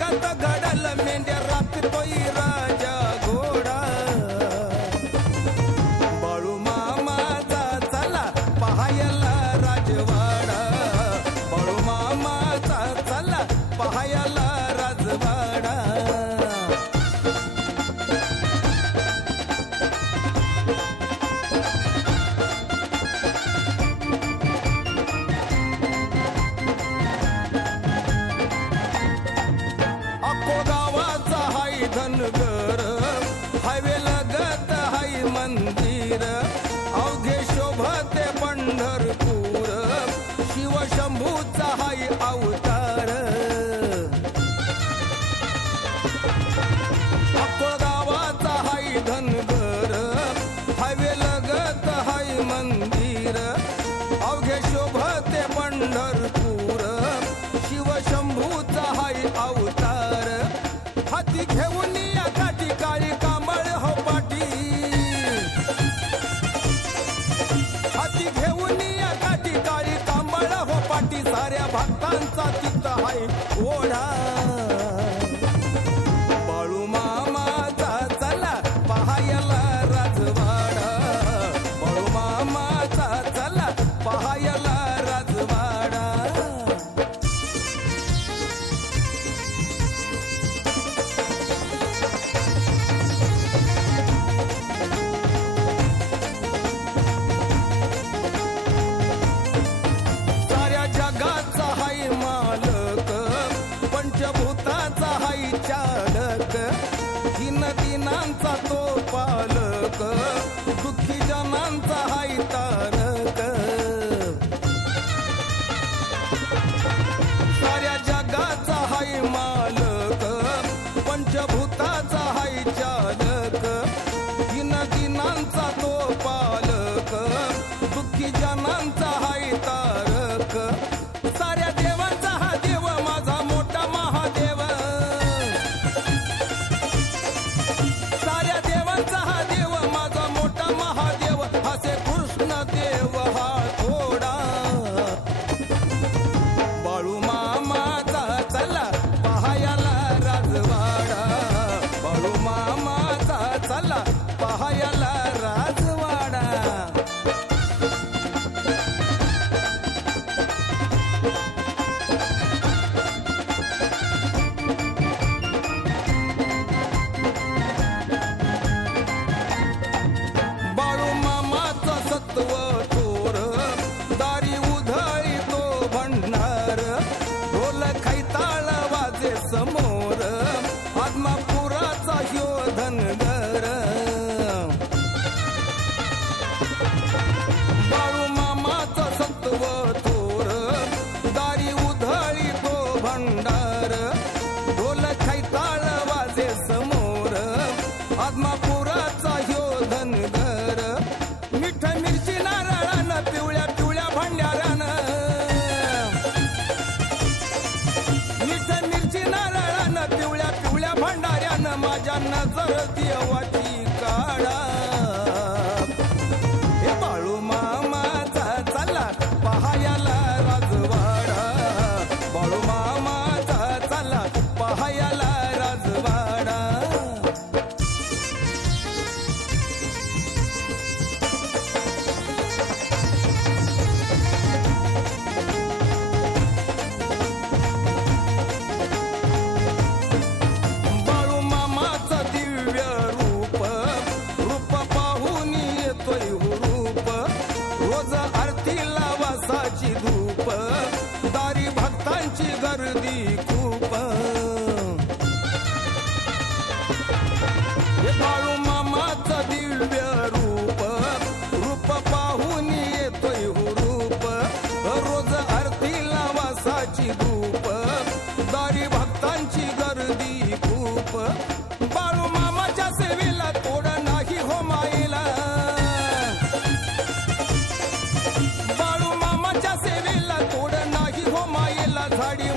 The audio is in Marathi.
గంట గడల మెండే రాపిపోయి you know. भक्तांचा तिथं हाय ओढा já amor नजर वाटी काढा घाडी